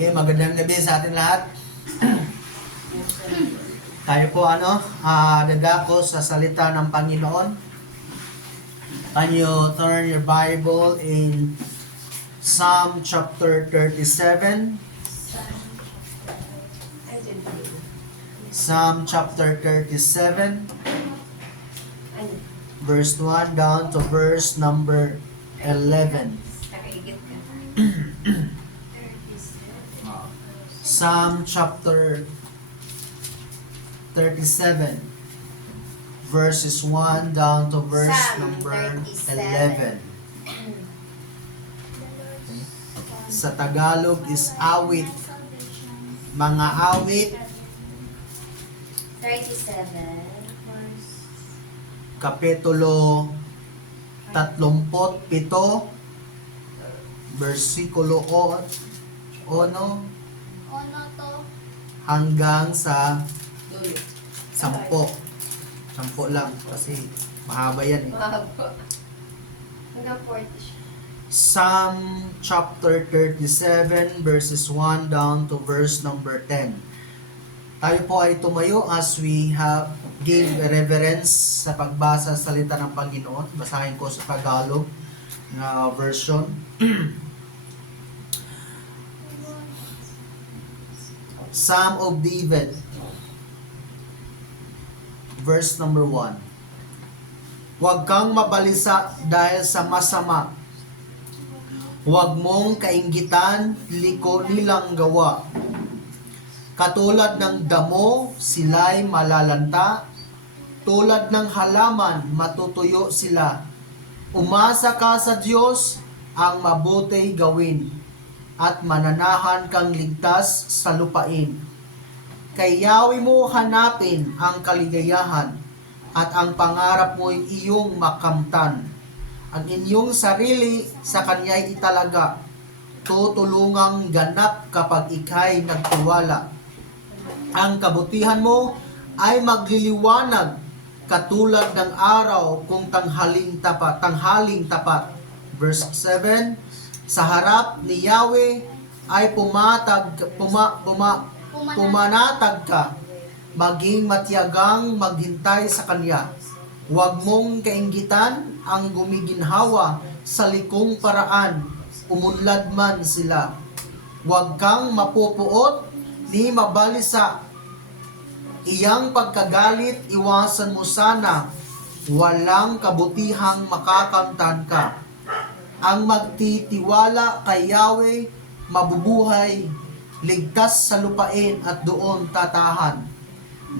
Okay, magandang gabi sa atin lahat. Tayo po dadako sa salita ng Panginoon. Can you turn your Bible in Psalm chapter 37? Psalm chapter 37, verse 1 down to verse number 11. Psalm chapter 37, verses 1 down to verse Psalm number 37. 11. Sa Tagalog is awit. Mga awit, 37. kapitulo 37, versikulo 1 hanggang sa 10. 10 lang kasi mahaba yan eh. Mahaba. Hanggang 40 siya. Psalm chapter 37 verses 1 down to verse number 10. Tayo po ay tumayo as we give reverence sa pagbasa sa salita ng Panginoon. Basahin ko sa Tagalog na version. Psalm of David, verse number 1. Huwag kang mabalisa dahil sa masama. Huwag mong kainggitan liko nilang gawa. Katulad ng damo, sila'y malalanta. Tulad ng halaman, matutuyo sila. Umasa ka sa Diyos, ang mabuti gawin, at mananahan kang ligtas sa lupain. Kay Yahweh mo hanapin ang kaligayahan, at ang pangarap mo'y iyong makamtan. Ang inyong sarili sa Kanya'y italaga, tutulungang ganap kapag ika'y nagtiwala. Ang kabutihan mo ay magliliwanag katulad ng araw kung tanghaling tapat. Verse 7, sa harap ni Yahweh ay pumanatag ka, maging matiyagang maghintay sa Kanya. Huwag mong kainggitan ang gumiginhawa sa likong paraan, umunlad man sila. Huwag kang mapupuot ni mabalisa. Iyang pagkagalit, iwasan mo sana. Walang kabutihang makakamtan ka. Ang magtitiwala kay Yahweh, mabubuhay, ligtas sa lupain at doon tatahan.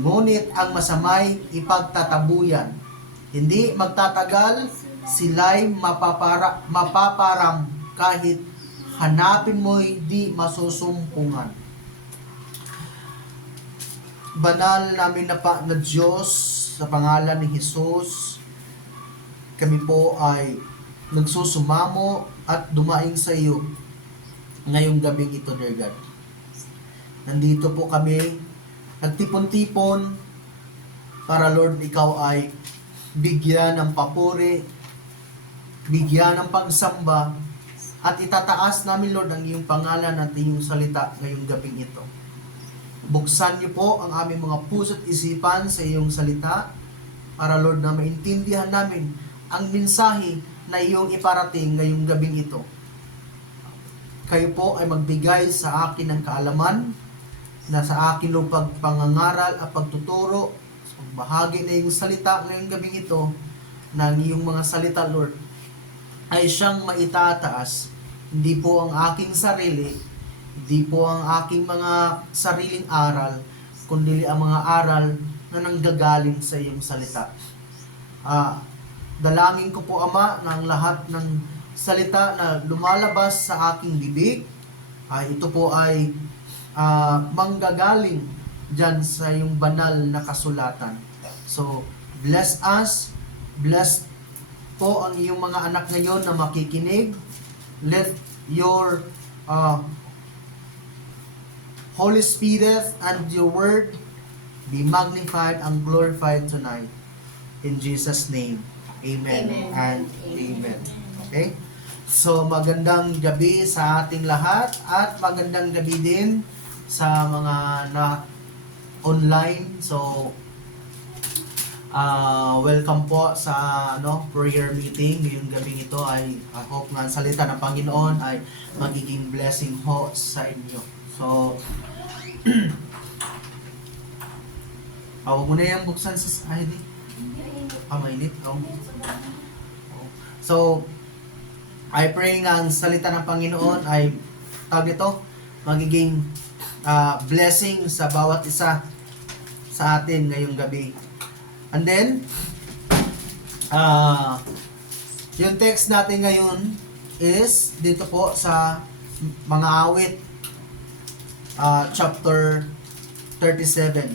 Ngunit ang masamay ipagtatabuyan. Hindi magtatagal, sila'y mapaparam kahit hanapin mo'y di masusumpungan. Banal namin na Diyos, sa pangalan ni Jesus, kami po ay nagsusumamo at dumaing sa iyo ngayong gabing ito, dear God. Nandito po kami, nagtipon-tipon para, Lord, ikaw ay bigyan ng papuri, bigyan ng pagsamba, at itataas namin, Lord, ang iyong pangalan at iyong salita ngayong gabing ito. Buksan niyo po ang aming mga puso at isipan sa iyong salita para, Lord, na maintindihan namin ang mensahe na iyong iparating ngayong gabing ito. Kayo po ay magbigay sa akin ng kaalaman na sa akin ng pagpangangaral at pagtuturo sa pagbahagi na iyong salita ngayong gabing ito, na ang iyong mga salita, Lord, ay siyang maitataas. Hindi po ang aking sarili, hindi po ang aking mga sariling aral, kundi ang mga aral na nanggagaling sa iyong salita. Dalangin ko po, Ama, ng lahat ng salita na lumalabas sa aking bibig, ito po ay manggagaling dyan sa iyong banal na kasulatan. So, bless us, bless po ang iyong mga anak ngayon na makikinig. Let your Holy Spirit and your word be magnified and glorified tonight. In Jesus' name, amen, Amen. and amen. Okay? So magandang gabi sa ating lahat at magandang gabi din sa mga na online. So welcome po sa prayer meeting ngayong gabi ito. I hope na ang salita ng Panginoon ay magiging blessing ho sa inyo. So huwag mo na yung buksan sa ID. Mainit. So I pray nga ang salita ng Panginoon ay magiging blessing sa bawat isa sa atin ngayong gabi. And then, yung text natin ngayon is dito po sa mga awit, chapter 37.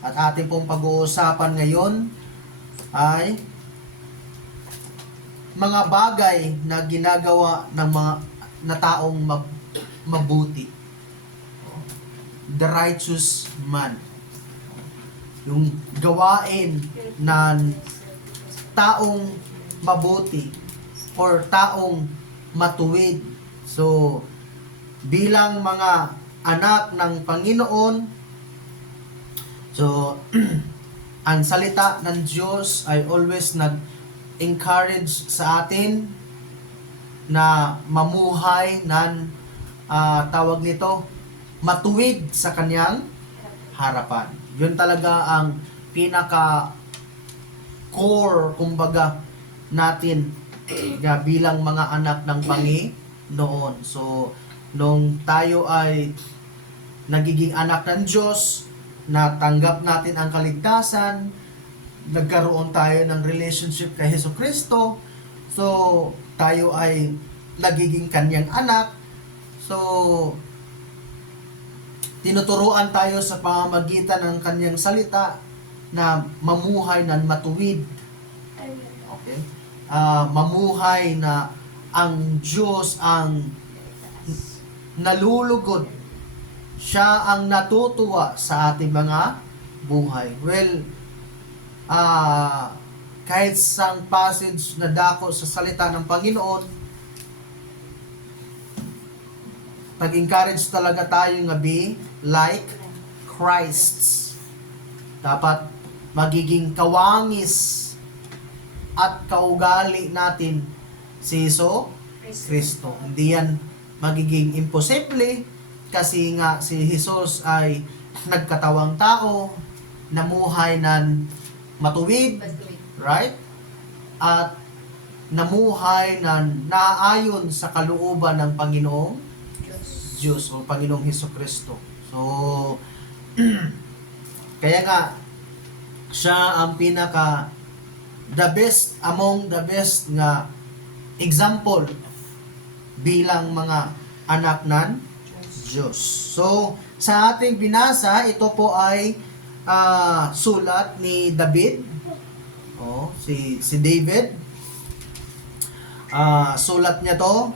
At ating pong pag-uusapan ngayon ay mga bagay na ginagawa ng mga na taong mabuti. The righteous man. Yung gawain ng taong mabuti or taong matuwid. So, bilang mga anak ng Panginoon, so, ang salita ng Diyos ay always encourage sa atin na mamuhay ng tawag nito matuwid sa kanyang harapan. Yun talaga ang pinaka core kumbaga natin bilang mga anak ng Panginoon. So nung tayo ay nagiging anak ng Diyos, natanggap natin ang kaligtasan, nagkaroon tayo ng relationship kay Jesucristo. So, tayo ay nagiging kanyang anak. So, tinuturuan tayo sa pamamagitan ng kanyang salita na mamuhay ng matuwid. Okay? Mamuhay na ang Diyos ang nalulugod. Siya ang natutuwa sa ating mga buhay. Well, kahit sang passage na dako sa salita ng Panginoon, nag-encourage talaga tayo nga be like Christ. Dapat magiging kawangis at kaugali natin si Kristo. Hindi yan magiging imposible kasi nga si Jesus ay nagkatawang tao, namuhay ng matuwid, right? At namuhay na naayon sa kalooban ng Panginoong Diyos o Panginoong Hesukristo. So, kaya nga, siya ang pinaka the best among the best nga example bilang mga anak ng Diyos. So, sa ating binasa, ito po ay sulat ni David. Si David. Sulat niya to.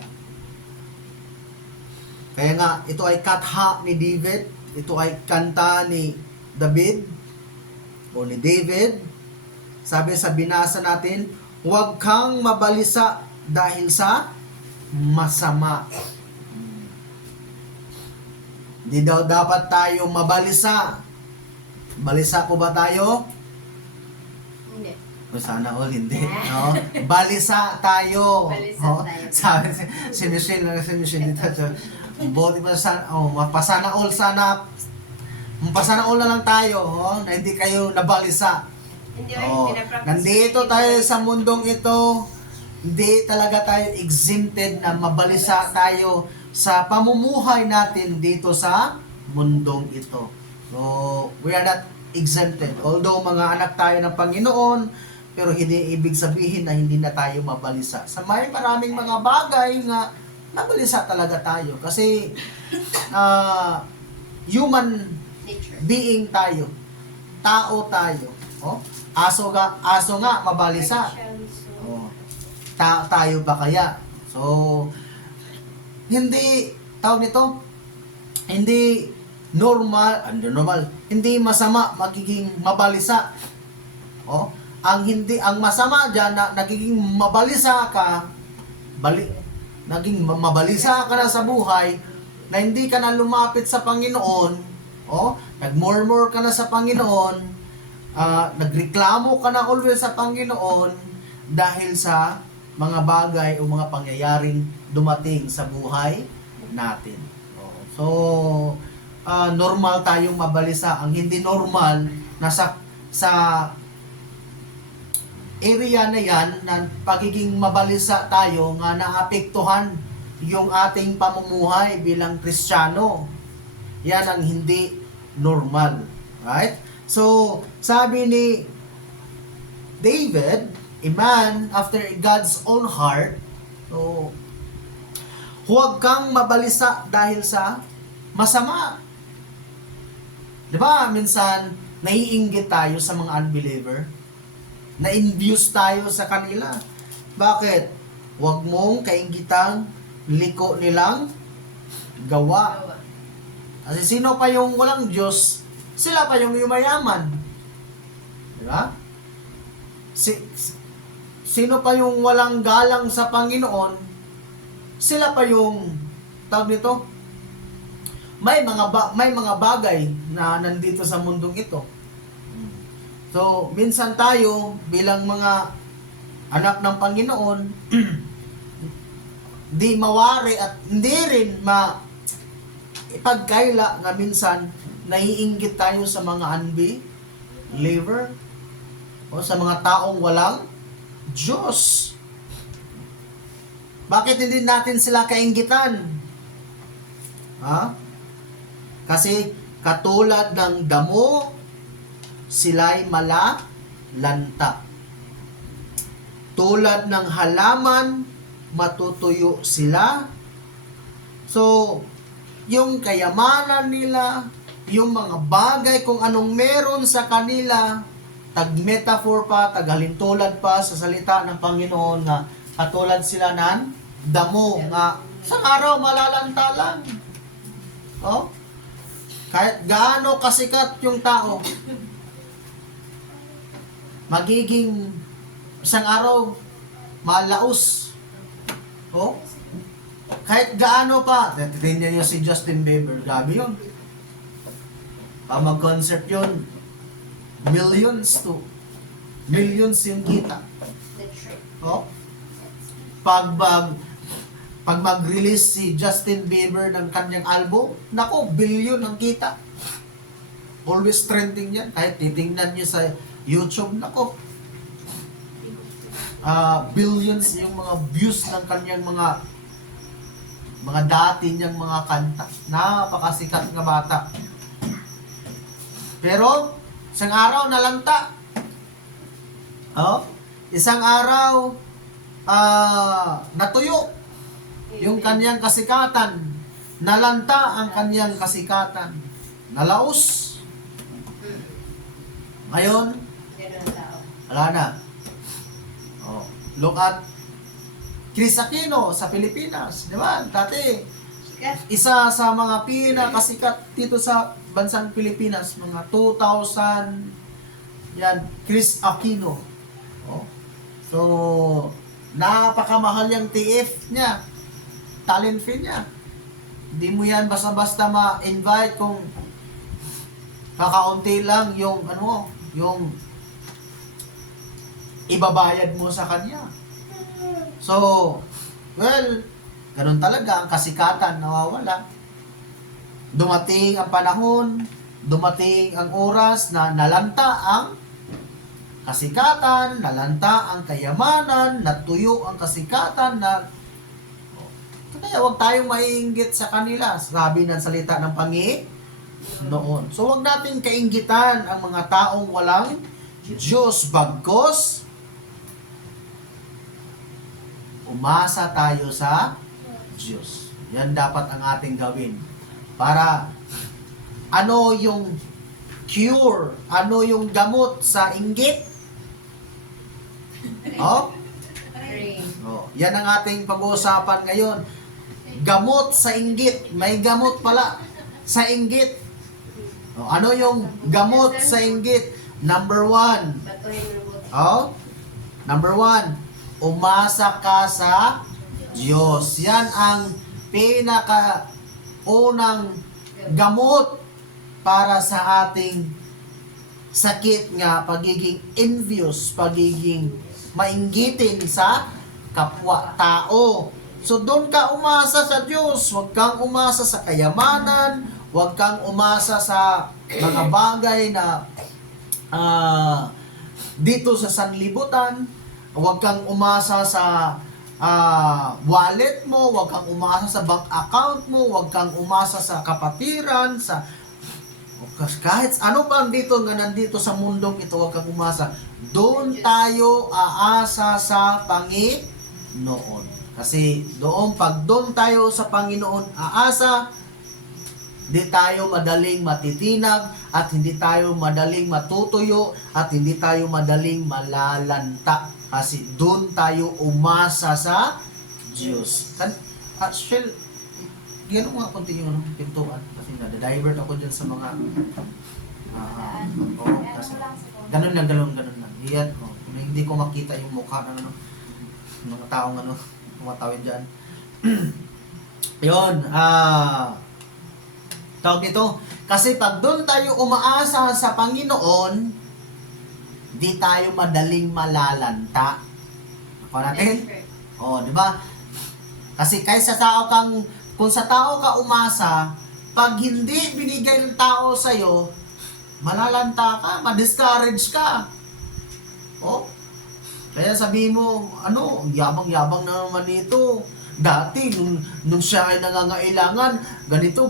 Kaya nga, ito ay katha ni David. Ito ay kanta ni David o ni David. Sabi sa binasa natin, huwag kang mabalisa dahil sa masama. Hindi daw dapat tayo mabalisa. Balisa po ba tayo? Hindi. Sana all hindi. No? Balisa tayo. Balisa tayo. Sabi si Michelle dito. Buti pa mapasana all sana. Mapasana all na lang tayo. Na hindi kayo nabalisa. Hindi Nandito tayo sa mundong ito. Hindi talaga tayo exempted na mabalisa tayo sa pamumuhay natin dito sa mundong ito. So, we are not exempted. Although mga anak tayo ng Panginoon, pero hindi ibig sabihin na hindi na tayo mabalisa. Sa maraming mga bagay nga nabalisa talaga tayo. Kasi human being tayo. Tao tayo. Aso nga mabalisa. Tayo ba kaya? So, hindi normal, hindi masama magiging mabalisa. Ang masama diyan na nagiging mabalisa ka, naging mabalisa ka na sa buhay, na hindi ka na lumapit sa Panginoon, nagmurmur ka na sa Panginoon, nagreklamo ka na always sa Panginoon dahil sa mga bagay o mga pangyayaring dumating sa buhay natin. So, normal tayong mabalisa. Ang hindi normal, nasa sa area na yan, na pagiging mabalisa tayo, nga naapektuhan yung ating pamumuhay bilang Kristiyano. Yan ang hindi normal. Right? So, sabi ni David, a man after God's own heart, so, huwag kang mabalisa dahil sa masama. Diba, minsan, naiinggit tayo sa mga unbeliever, na-induce tayo sa kanila. Bakit? Huwag mong kainggitang liko nilang gawa. Kasi sino pa yung walang Diyos, sila pa yung yumayaman. Diba? Sino pa yung walang galang sa Panginoon, sila pa yung, tawag nito, may mga bagay na nandito sa mundong ito. So, minsan tayo bilang mga anak ng Panginoon, di mawari at hindi rin ipagkaila nga minsan naiinggit tayo sa mga unbeliever o sa mga taong walang Diyos. Bakit hindi natin sila kainggitan? Kasi katulad ng damo, sila'y malalanta. Tulad ng halaman, matutuyo sila. So, yung kayamanan nila, yung mga bagay, kung anong meron sa kanila, tag-metaphor pa, tag-halintulad pa sa salita ng Panginoon, nga katulad sila ng damo, nga sa araw malalanta lang. Kahit gaano kasikat yung tao, magiging isang araw malaos. Kahit gaano pa, tingnan niyo si Justin Bieber, gabi yun. Mag-concert yun, millions yung kita. Pag mag-release si Justin Bieber ng kanyang album, nako, billion ang kita. Always trending yan. Kahit titingnan niyo sa YouTube, nako, billions yung mga views ng kanyang mga dati niyang mga kanta. Napakasikat nga bata. Pero, isang araw nalanta. Isang araw natuyo yung kanyang kasikatan. Nalanta ang kanyang kasikatan. Nalaos. Ngayon, wala na. Look at Chris Aquino sa Pilipinas. Di ba? Dati, isa sa mga pinakasikat dito sa bansang Pilipinas, mga 2000, yan, Chris Aquino. So, napakamahal yung TF niya, talent fee niya. Hindi mo yan basta-basta ma-invite kung kakaunti lang yung yung ibabayad mo sa kanya. So, well, ganun talaga ang kasikatan, nawawala. Dumating ang panahon, dumating ang oras na nalanta ang kasikatan, nalanta ang kayamanan, natuyo ang kasikatan, kaya huwag tayong maiinggit sa kanila. Sabi ng salita ng Panginoon. So huwag natin kainggitan ang mga taong walang Diyos, bagkos umasa tayo sa Diyos. Yan dapat ang ating gawin. Para ano yung cure, ano yung gamot sa inggit? Yan ang ating pag-uusapan ngayon. Gamot sa inggit. May gamot pala sa inggit. Ano yung gamot sa inggit? Number 1. Number 1. Umasa ka sa Diyos. Yan ang pinaka-unang gamot para sa ating sakit nga, pagiging envious, pagiging mainggitin sa kapwa-tao. So doon ka umasa sa Diyos, huwag kang umasa sa kayamanan, huwag kang umasa sa mga bagay na dito sa sanlibutan, huwag kang umasa sa wallet mo, huwag kang umasa sa bank account mo, huwag kang umasa sa kapatiran, sa kahit ano pa dito nga nandito sa mundong ito, huwag kang umasa. Doon tayo aasa sa Panginoon. Kasi pag doon tayo sa Panginoon aasa, di tayo madaling matitinag at hindi tayo madaling matutuyo at hindi tayo madaling malalanta. Kasi doon tayo umasa sa Diyos. Actually, yan ang mga konti yung pintuan. Kasi na-divert ako dyan sa mga kasi ganun lang. Yan, hindi ko makita yung mukha ng mga taong tumatawid dyan. Yun, tawag nito. Kasi pag doon tayo umaasa sa Panginoon, di tayo madaling malalanta. Ako natin? Di ba? Kasi kung sa tao ka umasa, pag hindi binigay ng tao sa'yo, malalanta ka, ma-discourage ka. Kaya sabihin mo, yabang-yabang na naman dito. Dati, nung siya ay nangangailangan, ganito.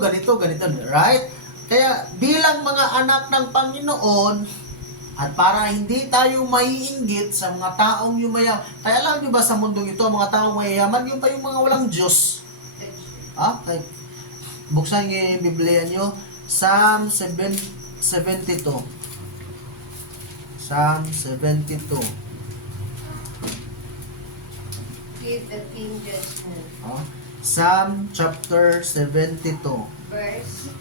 Right? Kaya bilang mga anak ng Panginoon, at para hindi tayo maiinggit sa mga taong yumayaman. Kaya alam nyo ba sa mundong ito, ang mga taong mayayaman, yung pa yung mga walang Diyos. Buksan nyo yung Biblia nyo. Psalm 72. Psalm 72. Give the king judgment. Psalm chapter 72. Verse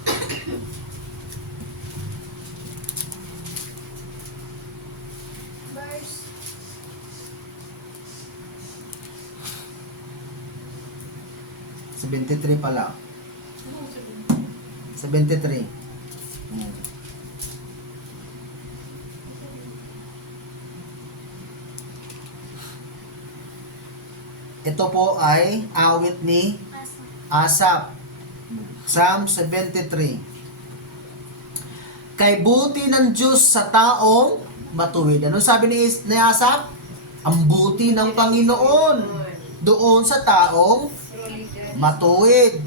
73 pala. 73. Ito po ay awit ni Asaph. Psalm 73. Kay buti ng Diyos sa taong matuwid. Ano sabi ni Asaph? Ang buti ng Panginoon doon sa taong matuwid.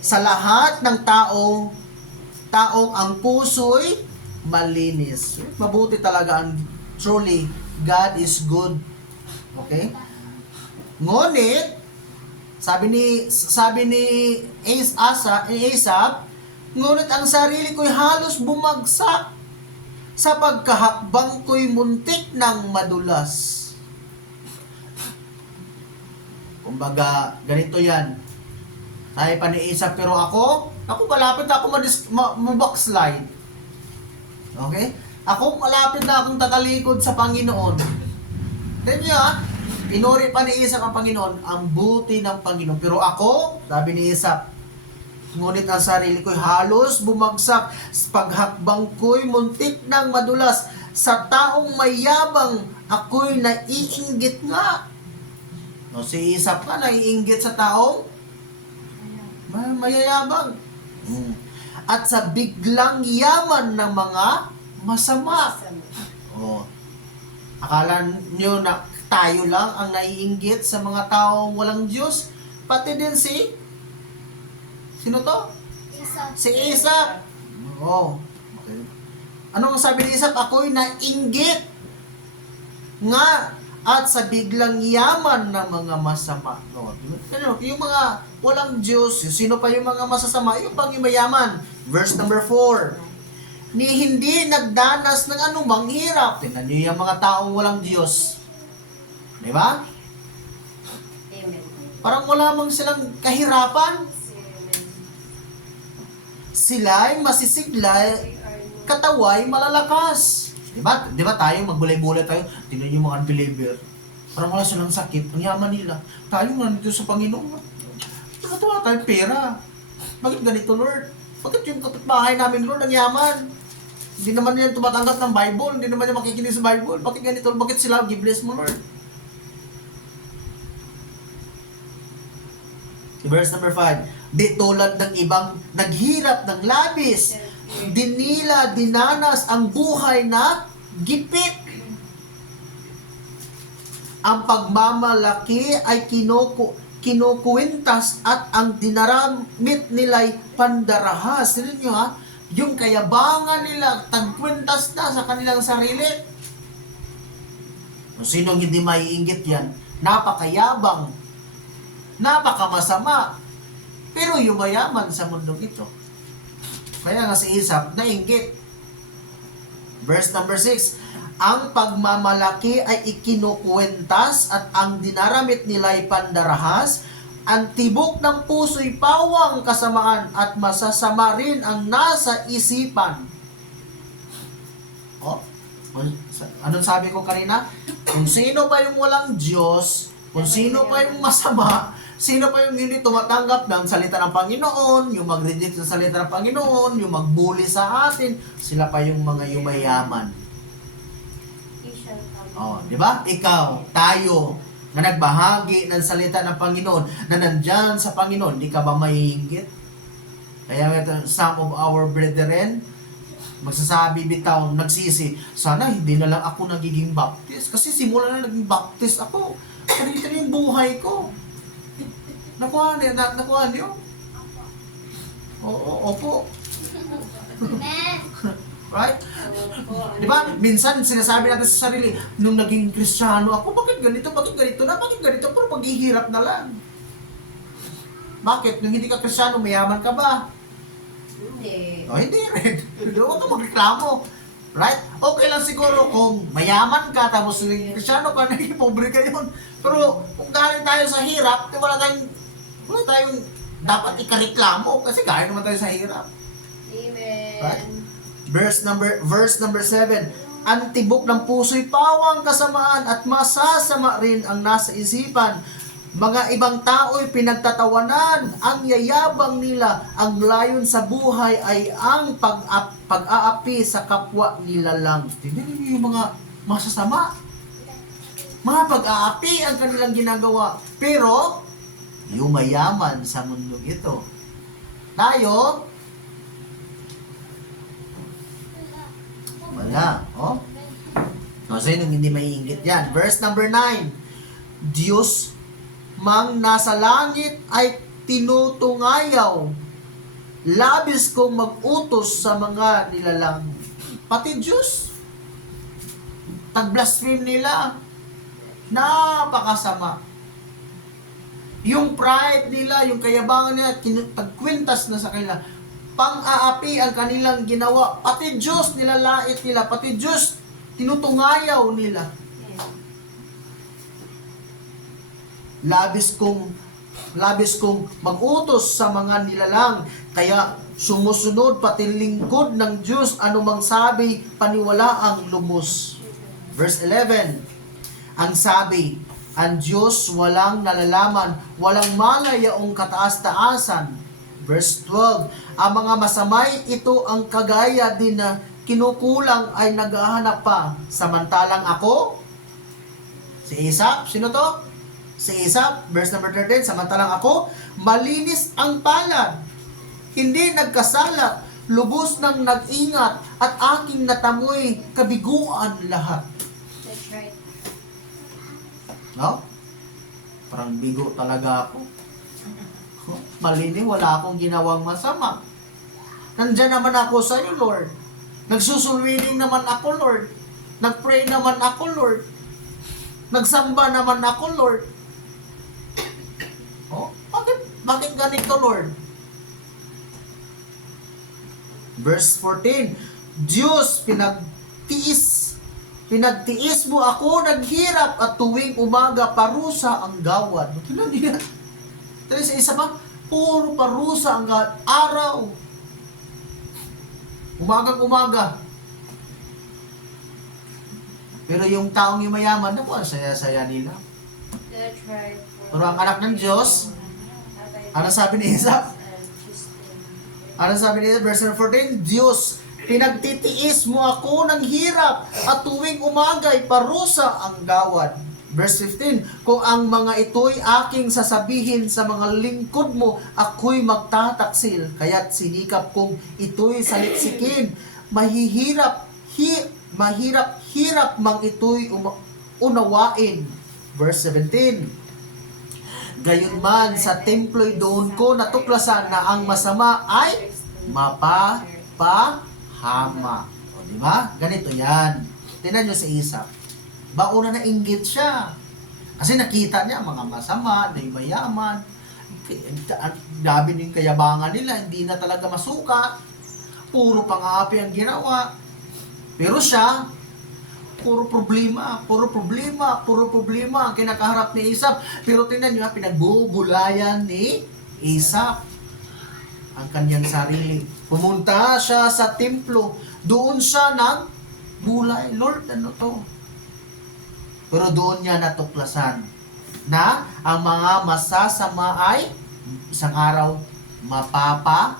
Sa lahat ng taong ang puso'y malinis. Mabuti talaga ang truly God is good. Okay? Ngunit sabi ni Asaph, ngunit ang sarili ko'y halos bumagsak sa pagkahakbang ko'y muntik ng madulas. Kumbaga, ganito yan. Ay paniisap, pero ako malapit na ako ma-backslide. Okay? Ako malapit na akong tagalikod sa Panginoon. Kanya, pinuri pa ni Isaac ang Panginoon, ang buti ng Panginoon. Pero ako, sabi ni Isaac, ngunit ang sarili ko'y halos bumagsak, sa paghakbang ko'y muntik ng madulas, sa taong mayabang ako'y naiinggit nga. No, si Isaac ka naiinggit sa taong mayayabang. At sa biglang yaman ng mga masama. Akala nyo na tayo lang ang naiinggit sa mga taong walang Diyos? Pati din sino to? Si Isaac. Okay. Anong sabi ni Isaac? Ako'y nainggit nga at sa biglang yaman ng mga masama. Yung mga walang Diyos, sino pa yung mga masasama? Yung pang mayaman. Verse number 4. Ni hindi nagdanas ng anumang hirap. Tingnan niyo yung mga taong walang Diyos. Di ba? Amen. Parang wala mang silang kahirapan. Sila'y masisigla, katawa'y malalakas. Di ba tayo, magbulay-bulay tayo. Tingnan yung mga unbeliever. Parang wala silang sakit. Ang yaman nila. Tayo nga nandito sa Panginoon. Wala tayong pera. Bakit ganito, Lord? Bakit yung kapitbahay namin, Lord, ang yaman? Hindi naman yan tumatanggap ng Bible. Hindi naman yan makikinig sa Bible. Bakit ganito? Bakit sila? Give-bless mo, Lord. Verse number 5. Di tulad ng ibang naghirap ng labis, dinila, dinanas ang buhay na gipit. Ang pagmamalaki ay kinukuwintas at ang dinaramit nila'y pandarahas. Tignan nyo ha, yung kayabangan nila, tagkwintas na sa kanilang sarili. Sinong hindi maiinggit yan? Napakayabang, napakamasama, pero yumayaman sa mundong ito. Kaya nga si Isap, nainggit. Verse number 6, ang pagmamalaki ay ikinukuwentas at ang dinaramit nila'y pandarahas. Ang tibok ng puso'y pawang kasamaan at masasama rin ang nasa isipan. Oh, anong sabi ko kanina? Kung sino pa yung walang Diyos, kung sino pa yung masama, sino pa yung hindi tumatanggap ng salita ng Panginoon, yung mag-reject sa salita ng Panginoon, yung magbuli sa atin, sila pa yung mga yumayaman. Oh, di ba? Ikaw, tayo, na nagbahagi ng salita ng Panginoon, na nandyan sa Panginoon, di ka ba maiinggit? Kaya some of our brethren, magsasabi bitaw, nagsisi, sana hindi na lang ako nagiging baptist. Kasi simula na naging baptist ako. Ganito na yung buhay ko. Nakuha niyo? Oo, opo. Right? Di ba? Minsan sinasabi natin sa sarili, nung naging Kristiyano ako, bakit ganito na, bakit ganito, pero maghihirap na lang. Bakit? Nung hindi ka Kristiyano, mayaman ka ba? Hindi. O, hindi rin. Huwag ka magreklamo. Right? Okay lang siguro kung mayaman ka, tapos naging Kristiyano ka, naging pobre ka yun. Pero kung galing tayo sa hirap, wala tayong dapat ikareklamo kasi galing naman tayo sa hirap. Amen. Right? Verse number 7. Ang tibok ng puso'y pawang kasamaan at masasama rin ang nasa isipan. Mga ibang tao'y pinagtatawanan, ang yayabang nila, ang layon sa buhay ay ang pag-aapi sa kapwa nila lang. Tingnan niyo yung mga masasama. Mga pag-aapi ang kanilang ginagawa. Pero, yumayaman sa mundong ito. Tayo, wala. Oh. Kasi nung hindi maiinggit yan. Verse number 9. Diyos mang nasa langit ay tinutungayaw. Labis kong mag-utos sa mga nilalang. Pati Diyos. Tag-blaspheme nila. Napakasama. Yung pride nila, yung kayabangan nila, tagkwintas na sa kanila. Pang-aapi ang kanilang ginawa. Pati Diyos nilalait nila. Pati Diyos tinutungayaw nila. Labis kong mag-utos sa mga nilalang. Kaya sumusunod pati lingkod ng Diyos anumang sabi, paniwalaang lumos. Verse 11. Ang sabi, ang Diyos walang nalalaman, walang malayaong kataas-taasan. Verse 12, ang mga masamay ito ang kagaya din na kinukulang ay naghahanap pa. Samantalang ako, si Isap, sino to? Si Isap, verse number 13, samantalang ako, malinis ang palad, hindi nagkasalat, lubos ng nag-ingat, at aking natamoy kabiguan lahat. That's right. No? Parang bigo talaga ako. Malinis, wala akong ginawang masama. Nandyan naman ako sa iyo, Lord. Nagsusulwiling naman ako, Lord. Nagpray naman ako, Lord. Nagsamba naman ako, Lord. Oh, bakit ganito, Lord? Verse 14, Diyos, pinagtiis mo ako, naghirap, at tuwing umaga, parusa ang gawad. Tingnan niya. Tara sa isa pa, puro parusa ang araw. Umagang-umaga. Pero yung taong yumayaman, naku, ang saya-saya nila. That's right. Pero ang anak ng Diyos, ano sabi ni Isaac? Ano sabi ni Isaac? Verse 14, Diyos, pinagtitiis mo ako ng hirap at tuwing umagay parusa ang gawad. Verse 15, kung ang mga ito'y aking sasabihin sa mga lingkod mo, ako'y magtataksil. Kaya't sinikap kong ito'y saliksikin. Mahirap mang ito'y unawain. Verse 17, gayunman sa templo'y doon ko natuklasan na ang masama ay mapapahama. O, di ba? Ganito yan. Tingnan nyo si Isaac. Bauna na inggit siya. Kasi nakita niya mga masama, na mayaman. Dabi ng kayabangan nila, hindi na talaga masuka. Puro pang-aapi ang ginawa. Pero siya, puro problema ang kinakaharap ni Isaac. Pero tingnan nyo, pinagbubulayan ni Isaac ang kanyang sarili. Pumunta siya sa templo. Doon siya ng bulay. Lord, ano to? Pero doon niya natuklasan na ang mga masasama ay isang araw mapapahama.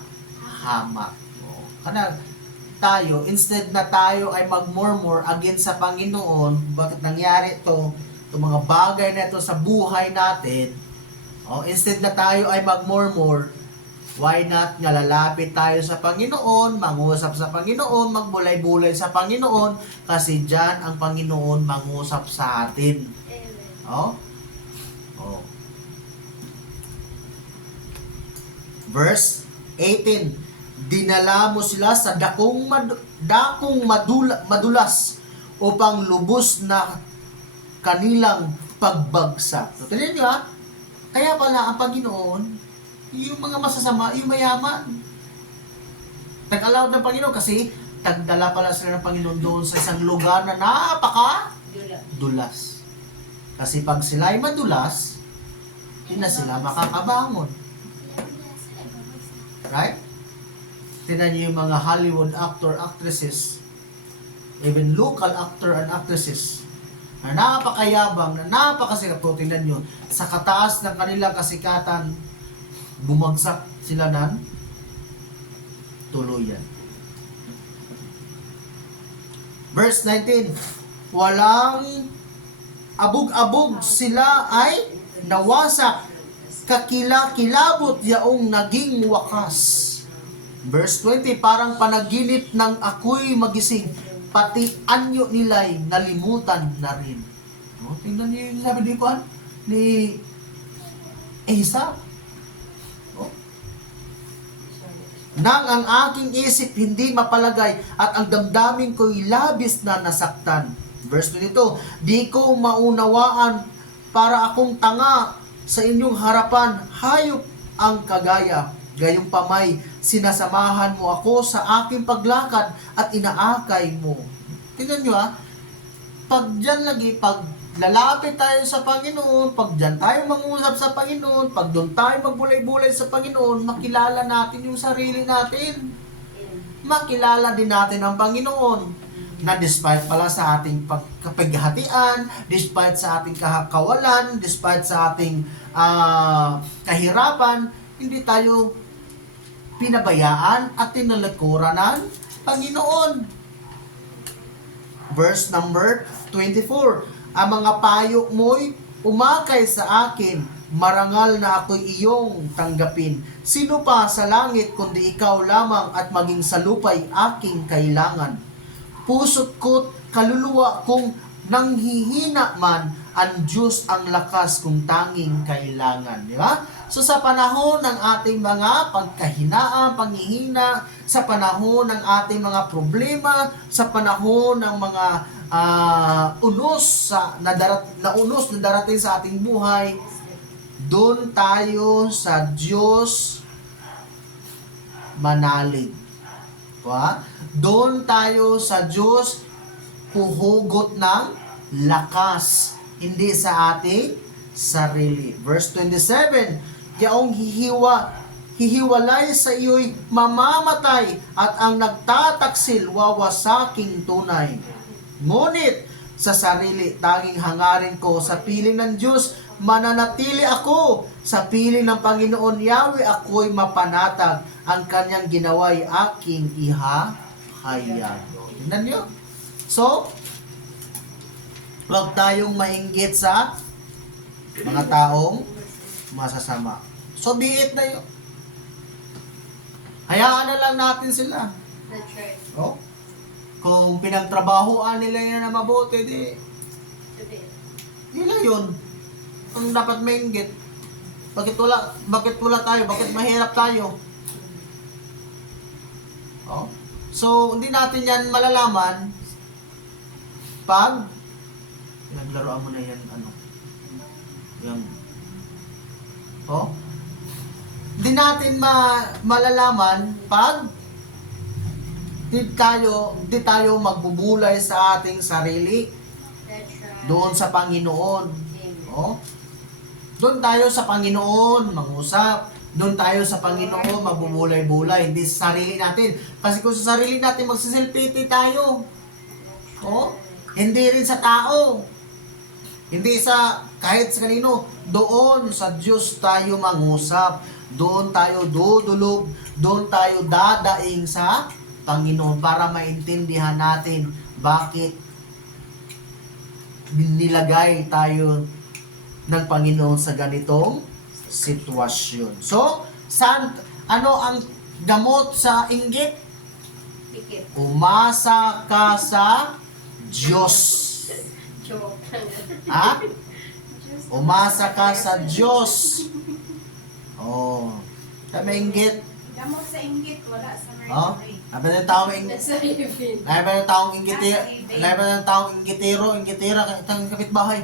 Kana tayo, instead na tayo ay mag-murmur against sa Panginoon, bakit nangyari ito, itong mga bagay na ito sa buhay natin, instead na tayo ay mag-murmur, why not nga lalapit tayo sa Panginoon, mangusap sa Panginoon, magbulay-bulay sa Panginoon, kasi dyan ang Panginoon mangusap sa atin. Verse 18, dinala mo sila sa dakong madulas upang lubos na kanilang pagbagsak. So, tignan nyo kaya pala ang Panginoon, yung mga masasama, yung mayaman. Tag-allow ng Panginoon kasi tagdala pala sila ng Panginoon doon sa isang lugar na napaka-dulas. Kasi pag sila ay madulas, hindi na sila makakabangon. Right? Tingnan niyo yung mga Hollywood actor, actresses, even local actor and actresses, na napakayabang, na napakasikat. Tingnan niyo, sa kataas ng kanilang kasikatan, bumagsak sila ng tuluyan. Verse 19, walang abog-abog sila ay nawasak, kakila-kilabot yaong naging wakas. Verse 20, parang panaginip ng ako'y magising, pati anyo nila'y nalimutan na rin. Tingnan niyo yung sabi ni Asa. Nang ang aking isip hindi mapalagay at ang damdamin ko'y labis na nasaktan. Verse 22, di ko maunawaan para akong tanga sa inyong harapan, hayop ang kagaya. Gayong pamay, sinasamahan mo ako sa aking paglakad at inaakay mo. Tingnan nyo pag dyan lagi, pag lalapit tayo sa Panginoon, pag dyan tayo mangusap sa Panginoon, pag doon tayo magbulay-bulay sa Panginoon, makilala natin yung sarili natin. Makilala din natin ang Panginoon na despite pala sa ating pagkapaghatian, despite sa ating kawalan, despite sa ating kahirapan, hindi tayo pinabayaan at tinalikuran ng Panginoon. Verse number 24, ang mga payo mo'y umakay sa akin, marangal na ako'y iyong tanggapin. Sino pa sa langit kundi ikaw lamang at maging sa lupa'y aking kailangan. Puso't ko't kaluluwa kong nanghihina man, ang Diyos ang lakas kong tanging kailangan. Di ba? So sa panahon ng ating mga pagkahinaan, panghihina, sa panahon ng ating mga problema, sa panahon ng mga unos na darating sa ating buhay, doon tayo sa Diyos manalig. Doon tayo sa Diyos huhugot ng lakas, hindi sa ating sarili. Verse 27, yaong hihiwalay sa iyo'y mamamatay at ang nagtataksil wawasaking tunay. Ngunit sa sarili. Tanging hangarin ko sa piling ng Diyos, mananatili ako sa piling ng Panginoon Yahweh, ako'y mapanatag. Ang kanyang ginawa'y aking ihahayag. Tingnan niyo. So, huwag tayong mainggit sa mga taong masasama. So, be it na yun. Hayaan na lang natin sila. That's right. Oh? Kung pinagtrabahoan nila yan na mabuti, di, Today. nila yun. Ang dapat mainggit. Bakit wala tayo? Bakit mahirap tayo? Oh? So, hindi natin yan malalaman pag naglaruan mo na yan, yan. Oh? Hindi natin malalaman pag di tayo magbubulay sa ating sarili That's right. doon sa Panginoon. Amen. Oh? Doon tayo sa Panginoon mangusap. Doon tayo sa Panginoon magbubulay-bulay, hindi sa sarili natin. Kasi kung sa sarili natin magsiselfie tayo. Oh? Hindi rin sa tao. Hindi sa kahit sa kanino. Doon sa Diyos tayo mangusap. Doon tayo dudulog. Doon tayo dadaing sa Panginoon para maintindihan natin bakit binilagay tayo ng Panginoon sa ganitong sitwasyon. So, ano ang gamot sa inggit? Pikit. Umasa ka sa Diyos. Joke. Ha? Umasa ka sa Diyos. Oh. Tama inggit. Gamot sa inggit, wala sa Oh. mercury. Sabi ng taong inggit. Nasa ibin. Lahat ba ng taong inggitero? Lahat ba ng taong inggitera, itang kapitbahay?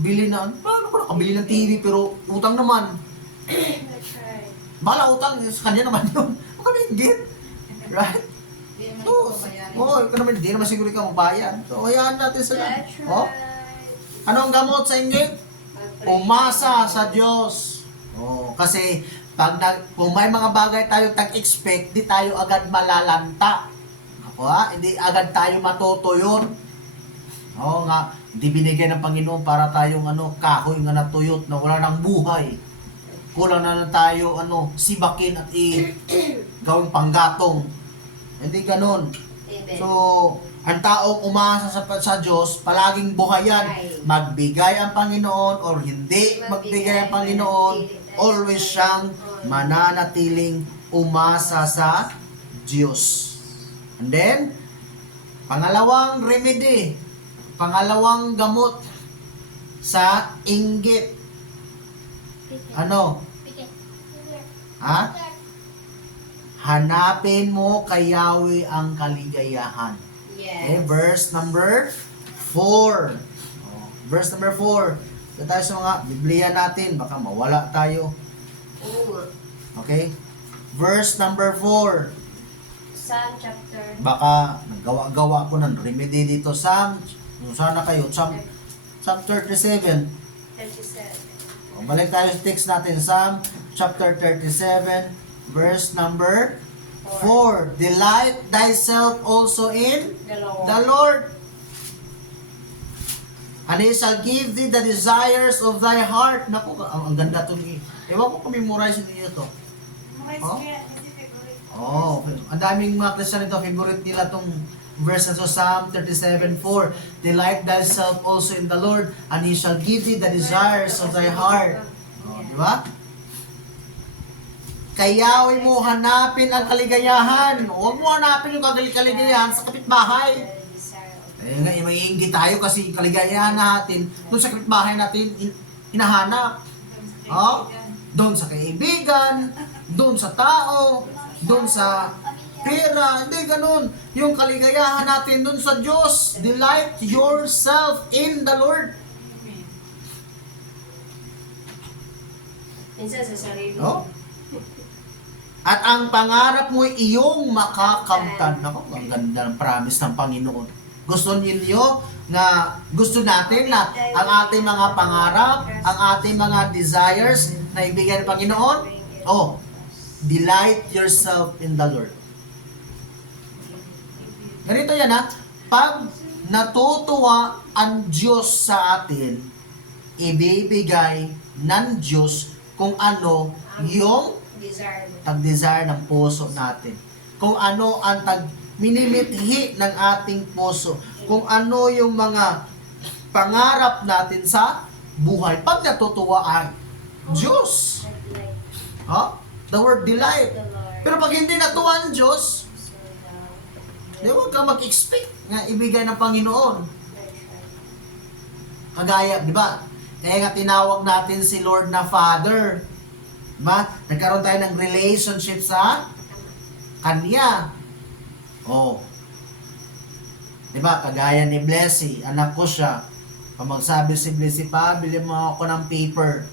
Bili na, paano ko nakabili ng TV pero utang naman. That's right. Bala utang, sa kanya naman yun. Huwag kami inggit. Right? Hindi naman So, ito mabayaran. ikaw naman, hindi naman siguro ikaw mabayan. So, hayaan natin sila. That's right. Oh, ano ang gamot sa inggit? Umasa sa Diyos. Oh, kasi kung may mga bagay tayo tag-expect, di tayo agad malalanta. Ako hindi agad tayo matutuyon. Oo nga, hindi binigay ng Panginoon para tayong kahoy nga natuyot na wala nang buhay. Kulang na lang tayo sibakin at gawing panggatong. Hindi ganun. Amen. So, ang taong umasa sa Diyos, palaging buhayan. Magbigay ang Panginoon or hindi magbigay ang Panginoon, always siyang mananatiling umasa sa Diyos. And then, pangalawang remedy, pangalawang gamot sa inggit. Ano? Ha? Hanapin mo kay Yahweh ang kaligayahan. Okay, Yes. verse number 4. Verse number 4. Ito tayo sa mga Biblia natin, baka mawala tayo. Oo. Okay? Verse number 4. Psalm chapter Baka naggawa-gawa ko ng remedy dito. Psalm, sana kayo, Psalm 37. 37. Balik tayo sa text natin. Psalm chapter 37, verse number 4. Delight thyself also in The Lord. the Lord, and He shall give thee the desires of thy heart. Naku, ang ganda ito. Ewan ko kung memorize niyo ito. Mga Oh? kasi favorite ko. Oh, ang daming mga Christian ito, favorite nila itong verse na to, Psalm 37:4. Delight thyself also in the Lord, and He shall give thee the desires of thy heart. Oh, di ba? Kaya mo hanapin ang kaligayahan. Huwag mo hanapin yung kaligayahan sa kapitbahay. The desire of Eh nga, maiinggit tayo kasi kaligayahan natin doon sa kapitbahay natin hinahanap. Oh, doon sa kaibigan, doon sa tao, doon sa pera. Hindi ganun. Yung kaligayahan natin doon sa Diyos. Delight yourself in the Lord. Amen. Minsan sa sarili. No? At ang pangarap mo ay iyong makakamtan. Ako, ang ganda ng promise ng Panginoon. Gusto niyo na gusto natin na ang ating mga pangarap, ang ating mga desires na ibigay ng Panginoon? Oh, delight yourself in the Lord. Ganito yan ha. Pag natutuwa ang Diyos sa atin, ibibigay ng Diyos kung ano yung Desire mo. tag-desire ng puso natin. Kung ano ang minimithi ng ating puso. Kung ano yung mga pangarap natin sa buhay. Pag natutuwa ang Diyos. Like Huh? The word delight. the Lord. Pero pag hindi natuwa ang Diyos, So di huwag ka mag-expect nga ibigay ng Panginoon. that's right. Kagaya, di ba? Kaya nga tinawag natin si Lord na Father. Di ba? Nagkaroon tayo ng relationship sa Kanya. Oh. Di ba? Kagaya ni Blessy, anak ko siya. Pag magsabi si Blessy pa, bili mo ako ng paper.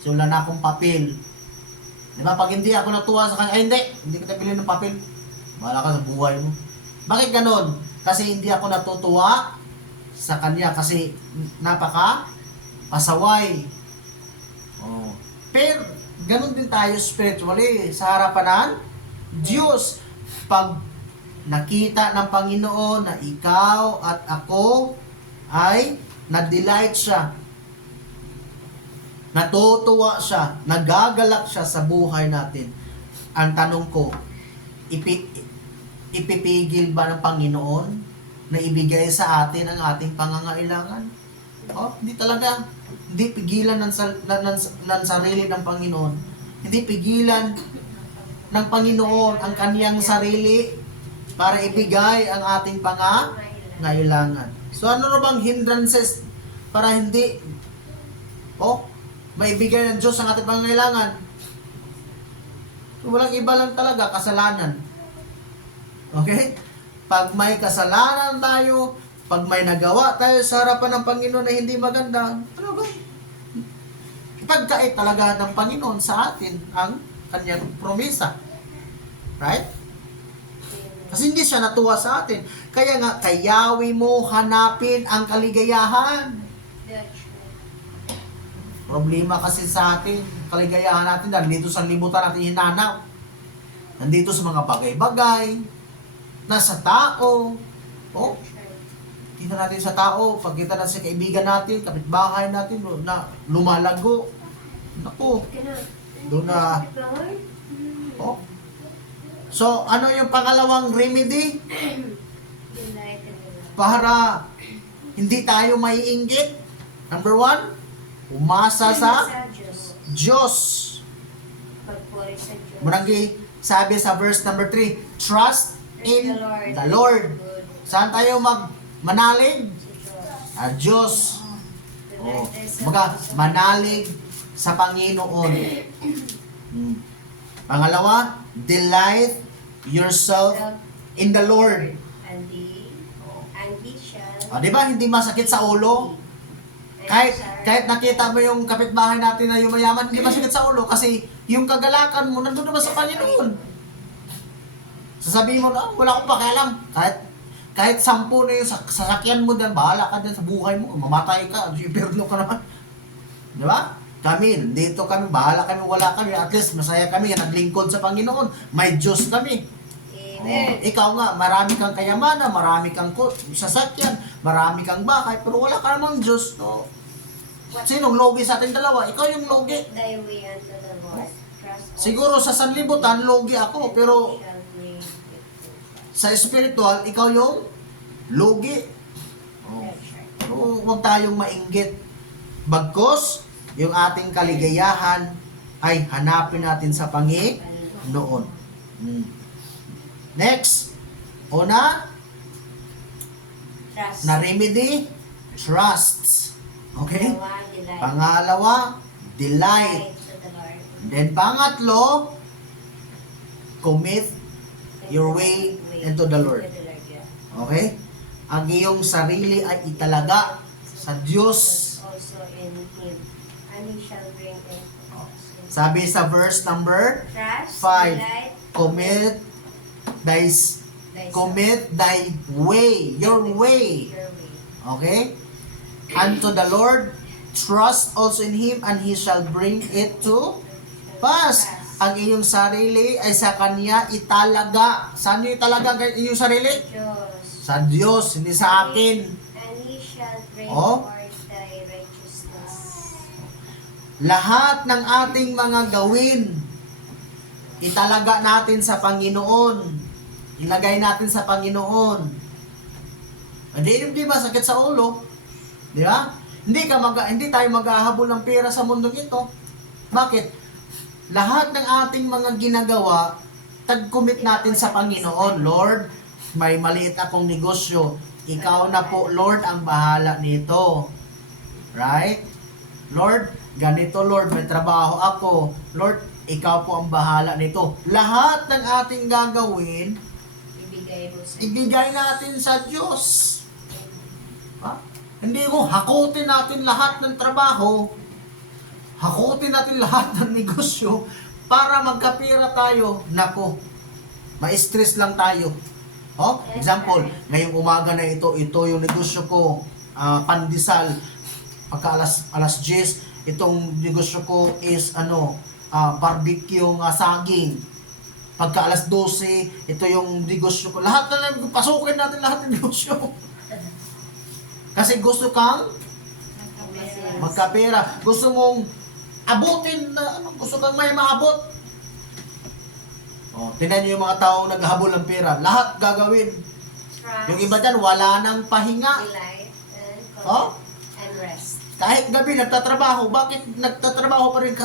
So, wala na akong papel. Di ba? Pag hindi ako natuwa sa kanya, ay hindi kita bilhin ng papel. Bahala ka sa buhay mo. Bakit ganon? Kasi hindi ako natutuwa sa kanya kasi napaka pasaway. Oh. Pero ganon din tayo spiritually sa harapan ng Diyos. Pag nakita ng Panginoon na ikaw at ako ay na-delight siya, natutuwa siya, nagagalak siya sa buhay natin. Ang tanong ko, ipipigil ba ng Panginoon na ibigay sa atin ang ating pangangailangan? Oh, hindi talaga. Hindi pigilan ng sarili ng Panginoon. Hindi pigilan ng Panginoon ang kaniyang sarili para ibigay ang ating pangangailangan. So ano na bang hindrances para hindi maibigay ng Diyos ang ating pangangailangan? Walang iba lang talaga, kasalanan. Okay? Pag may kasalanan tayo, pag may nagawa tayo sa harapan ng Panginoon na hindi maganda, talaga, ipagkait talaga ng Panginoon sa atin ang kanyang promesa. Right? Kasi hindi siya natuwa sa atin. Kaya nga, kayawi mo hanapin ang kaligayahan. That's right. Problema kasi sa atin, kaligayahan natin, nandito sa libutan natin hinanap. Nandito sa mga bagay-bagay, nasa tao. Oh, That's right. kita natin sa tao, pagkita natin sa kaibigan natin, kapitbahay natin, na lumalago. Naku, doon na. Oh. So, ano yung pangalawang remedy? Delight in the Lord. Para hindi tayo maiinggit. Number 1, umasa sa Diyos. Diyos. Pagpuri sa Diyos. Munanggi, sabi sa verse number 3, trust in the Lord. Good. Saan tayo manalig? Sa Diyos. Sa Diyos. Oh, manalig sa Panginoon. Pangalawa, delight yourself in the Lord. And he shall. Di ba, hindi masakit sa ulo? Kahit nakita mo yung kapitbahay natin na yung mayaman, hindi masakit sa ulo kasi yung kagalakan mo nandun naman sa Panginoon. Sasabihin mo na, wala akong pakialam. Kahit 10 na yung sasakyan mo dyan, bahala ka dyan sa buhay mo, mamatay ka, perlo ka naman. Di ba? Kami, dito kami, bahala kami, wala kami, at least masaya kami, naglingkod sa Panginoon, may Diyos kami. Amen. Ikaw nga, marami kang kayamanan, marami kang sasakyan, marami kang bahay, pero wala ka namang Diyos. No? Sinong logi sa ating dalawa? Ikaw yung logi. Thy way unto the Lord. Trust also Siguro sa sanlibutan, logi ako, pero shall bring it to pass. sa spiritual, ikaw yung logi. That's right. So, huwag tayong mainggit. Bagkos, yung ating kaligayahan ay hanapin natin sa Panginoon. Next, una, Trust. na remedy, trust. Okay? Dalawa, delight. Pangalawa, delight. Delight to the Lord. Then pangatlo, commit your way into the Lord. Yeah. Okay? Ang iyong sarili ay italaga sa Diyos. Also in Him. And He shall bring it to pass. Sabi sa verse number Trust, 5, delight, commit thyself. thy way, your way. Your way. Okay? Unto the Lord, trust also in Him, and He shall bring it to pass. Ang iyong sarili ay sa Kanya italaga. Saan niyo italaga ang iyong sarili? Diyos. Sa Diyos, hindi sa akin. And He shall bring Oh. forth thy righteousness. Lahat ng ating mga gawin, italaga natin sa Panginoon. Ilagay natin sa Panginoon. Di ba sakit sa ulo? Di ba? Hindi tayo maghahabol ng pera sa mundong ito. Bakit? Lahat ng ating mga ginagawa, tag-commit natin sa Panginoon. Lord, may maliit akong negosyo. Ikaw na po, Lord, ang bahala nito. Right? Lord, ganito, Lord, may trabaho ako. Lord, ikaw po ang bahala nito. Lahat ng ating gagawin, Ibigay mo sa ibigay natin sa Diyos. Ha? Hindi ko hakutin natin lahat ng trabaho, hakutin natin lahat ng negosyo para magkapira tayo. Nako, ma-stress lang tayo. Oh, example, ngayong umaga na ito yung negosyo ko, pandesal. Pagka alas 10, itong negosyo ko is barbecue saging. Pagka alas 12, ito yung negosyo ko. Lahat na lang, pasukin natin lahat ng negosyo. Kasi gusto kang magkapera. Gusto mong abutin na, gusto kang may maabot. Tingnan niyo yung mga taong naghahabol ng pera. Lahat gagawin. trust, Yung iba dyan, wala nang pahinga. delight, and Oh? and rest. Kahit gabi, nagtatrabaho. Bakit nagtatrabaho pa rin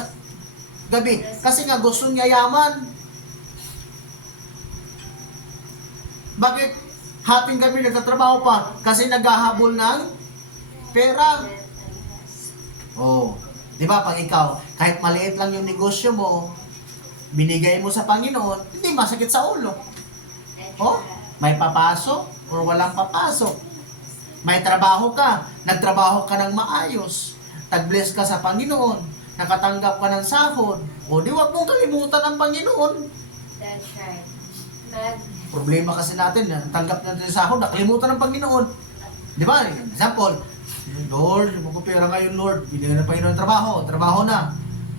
gabi? Kasi nga gusto niya yaman. Bakit hating gabi nagtatrabaho pa? Kasi naghahabol ng pera. And rest. Di ba pag ikaw, kahit maliit lang yung negosyo mo, binigay mo sa Panginoon, hindi masakit sa ulo. And Oh, may papasok or walang papasok. May trabaho ka, nagtrabaho ka ng maayos, tag-bless ka sa Panginoon, nakatanggap ka ng sahod, di wag mong kalimutan ang Panginoon. That's right. But Problema kasi natin, tanggap natin yung sahod, nakalimutan ng Panginoon. Di ba? Example, Lord, magpapera ngayon, Lord, binigyan ng Panginoon ng trabaho na.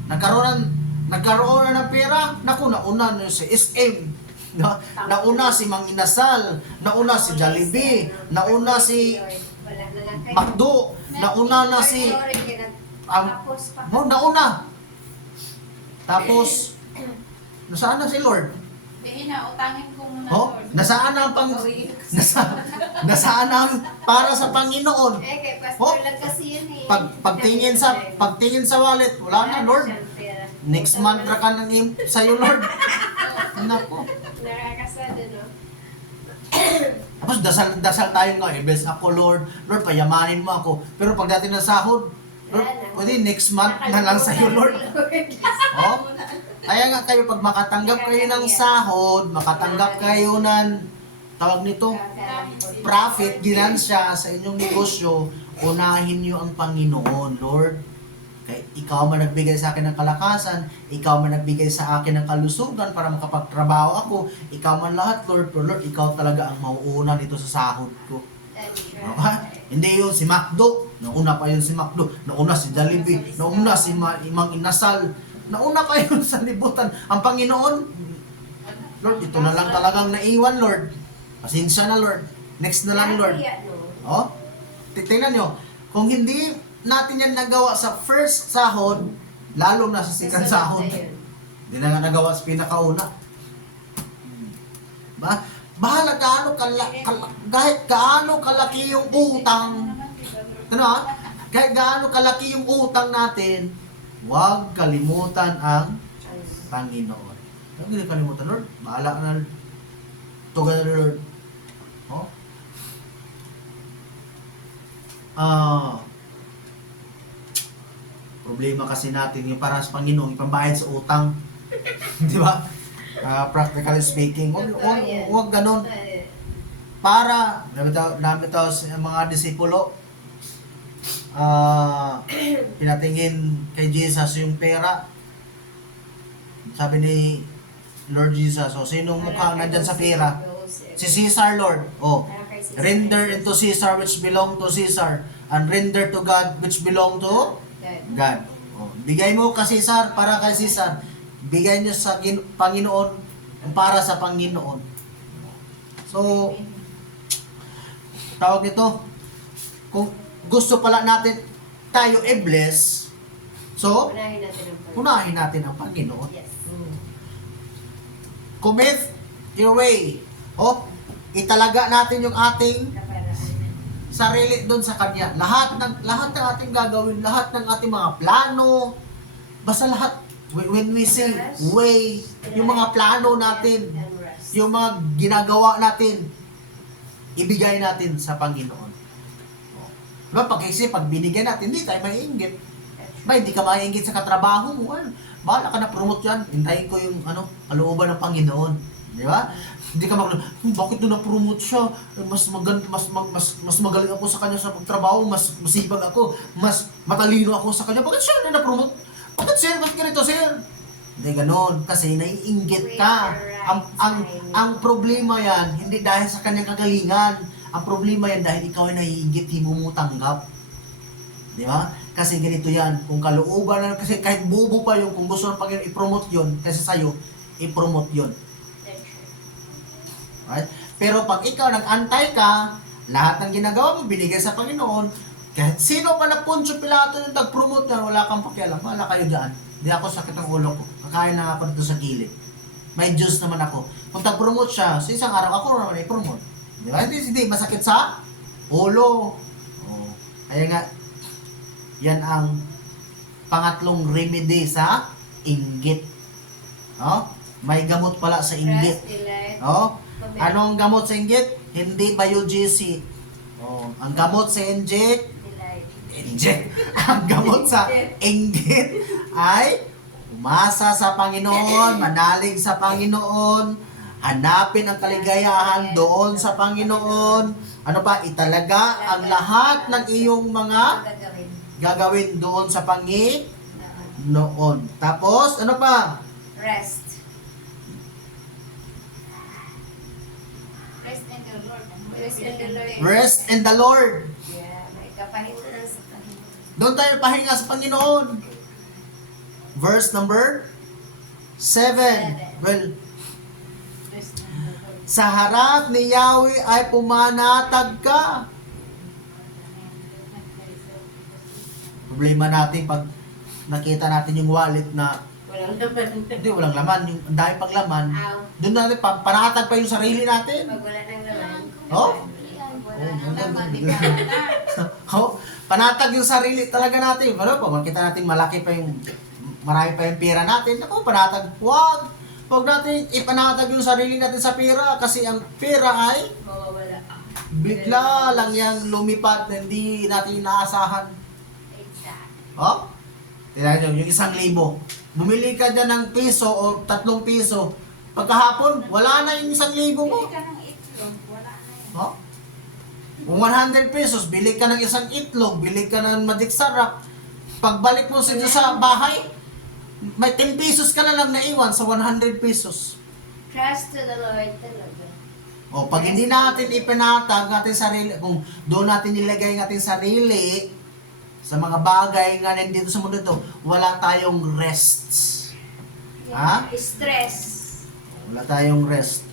Nagkaroon na ng pera, naku, nauna na si SM, nauna si Mang Inasal, nauna si Jollibee, nauna si wala na lang kayo. Macdo, nauna na si Tapos pa. nauna. Tapos nasaan na si Lord? Diin na, utangin ko muna. Lord. Nasaan na ang nasaan na ang para sa Panginoon? Kay Oh. pastor lang kasi yun eh. Pagtingin sa wallet, wala na, Lord. Next month ra ka nang sa'yo, Lord. Nako. Nakakasada, no? Tapos dasal tayo nga, bless ako, Lord. Lord, payamanin mo ako. Pero pagdating ng sahod, Lord, pwede next month na lang sa'yo, Lord. Oh? Kaya nga kayo, pag makatanggap kayo ng sahod, makatanggap kayo ng, tawag nito, profit, ginansya sa inyong negosyo, unahin niyo ang Panginoon, Lord. Kaya ikaw man nagbigay sa akin ng kalakasan, ikaw man nagbigay sa akin ng kalusugan para makapagtrabaho ako, ikaw man lahat, Lord, pero Lord, ikaw talaga ang mauuna dito sa sahod ko. That's Okay? right. Hindi yun si Macdo, nauna pa yun si Macdo, nauna si Jollibee, nauna si Mang Inasal, nauna pa yun sa libutan. Ang Panginoon, Lord, ito na lang talagang naiwan, Lord. Pasensya na, Lord. Next na lang, Lord. Kaya, no? Oh, tingnan nyo, kung hindi natin yan nagawa sa first sahod, lalo na sa second Susunod sahod, na yun. hindi na nga nagawa sa pinakauna. Bahala kahit gaano kalaki yung utang, kahit gaano kalaki yung utang natin, huwag kalimutan ang Panginoon. Huwag hindi kalimutan, Lord. Bahala ka na, Lord. Tugan na, Lord. Oh? Problema kasi natin yung para sa Panginoon, ipambayad sa utang. Di ba? Practically speaking, huwag ganun. Para, dami tao sa mga disipulo, pinatingin kay Jesus yung pera. Sabi ni Lord Jesus, sinong mukha ang nandyan sa pera? Si Caesar, Lord. Render into Caesar which belong to Caesar, and render to God which belong to God. Bigay mo kay Caesar para kay Caesar. Bigay niyo sa Panginoon para sa Panginoon. So, tawag nito, kung gusto pala natin tayo i-bless, so, Unahin natin ang Panginoon. unahin natin ang Panginoon. Yes. Commit your way. O, italaga natin yung ating Kaparaan. sarili doon sa Kanya. Lahat ng ating gagawin, lahat ng ating mga plano, basta lahat, when we say way, yung mga plano natin, And rest. yung mga ginagawa natin, ibigay natin sa Panginoon. Diba, pag binigyan natin, hindi tayo maiinggit. Ba, hindi ka maiinggit sa katrabaho mo. Ano, bahala ka na promote yan. Hintayin ko yung kalooban ng Panginoon. Di ba? Hindi ka bakit doon na-promote siya? Mas magaling ako sa kanya sa pagtrabaho, mas masibag ako, mas matalino ako sa kanya. Bakit siya na-promote? Bakit sir? Bakit ganito sir? Hindi ganon, kasi naiinggit ka. Ang problema yan, hindi dahil sa kanyang kagalingan. Ang problema yan dahil ikaw ay naiinggit, hindi mo tanggap. Di ba? Kasi ganito yan, kung kalooban na, kasi kahit bobo pa yung kung gusto ng Panginoon i-promote yun, kasi sa'yo, i-promote yun. Right? Pero pag ikaw nag-antay ka, lahat ng ginagawa mo, binigay sa Panginoon, kahit sino pa na Poncio Pilato yung tag-promote yan, wala kang pakialam, wala kayo dyan. Hindi ako sakit ang ulo ko. Kakain na ako dito sa gilid. May Diyos naman ako. Kung tag-promote siya, sa isang araw, ako naman i-promote. Di ba? Hindi masakit sa ulo. Oh. Kaya nga, yan ang pangatlong remedy sa inggit. Oh? May gamot pala sa inggit. Rest, delight, Oh? commit. Anong gamot sa inggit? Hindi ba UGC? Oh, ang gamot sa inggit, ang gamot sa inggit ay umasa sa Panginoon, manalig sa Panginoon, hanapin ang kaligayahan doon sa Panginoon. Ano pa? Italaga ang lahat ng iyong mga Gagawin. gagawin doon sa Noon. Panginoon. Tapos, ano pa? Rest. Rest in the Lord. Rest in the Lord. Rest in the Lord. Yeah, may kapahingahan sa Panginoon. Doon tayo pahinga sa Panginoon. Verse number 7. Well, Rest in the Lord. sa harap ni Yahweh ay pumanatag ka. Problema natin pag nakita natin yung wallet na Walang laman. hindi, walang laman, yung ang dami pang laman, Aw. doon natin, panatag pa yung sarili natin. Pag wala nang laman. Oh? Wala nang laman. Ikaw na. Oh, panatag yung sarili talaga natin. Ano pa, makita natin malaki pa yung, marami pa yung pera natin. Ako, panatag, huwag natin ipanatag yung sarili natin sa pera kasi ang pera ay Mawawala. bigla lang yung lumipat na hindi natin inaasahan. Exact. Oh? Tingnan nyo, yung 1,000. Bumili ka dyan ng piso o 3 piso. Pagkahapon, wala na yung 1,000 mo. Bili ka ng itlog. Wala na yun. Oh? Kung 100 pesos, bili ka ng isang itlog, bili ka ng magic sarap. Pagbalik mo sa bahay, may 10 pesos ka na lang naiwan sa 100 pesos. Trust to the Lord talaga. O, pag hindi natin ipanatag natin sarili, kung doon natin nilagay ang ating sarili sa mga bagay nga nandito sa mundo ito, wala tayong rest. Ha? Stress. Wala tayong rest.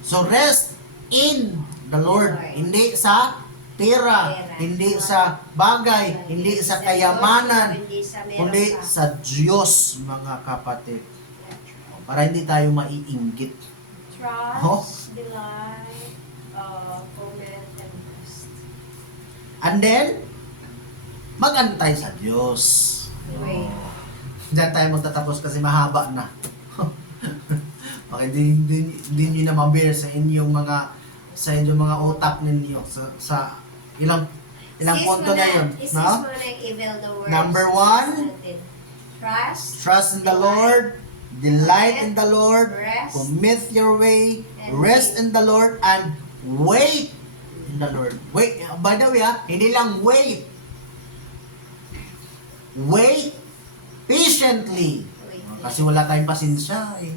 So, rest in the Lord. Hindi sa pera, hindi sa bagay, hindi sa kayamanan, Hindi sa meron kundi ka. sa Diyos, mga kapatid. Para hindi tayo maiinggit. Trust, Oh. delight, commit, and rest. And then, mag-antay sa Diyos. Wait. Diyan tayo magtatapos kasi mahaba na. Okay, hindi nyo na mabear sa inyong mga utak ninyo sa ilang punto na yun. Isis No? mo na yung evil the words. Number 1, Trust. trust in the Lord, delight in the Lord, Rest. commit your way, rest in the Lord, and wait in the Lord. Wait, by the way hindi lang wait. Wait patiently. Kasi wala tayong pasensya eh.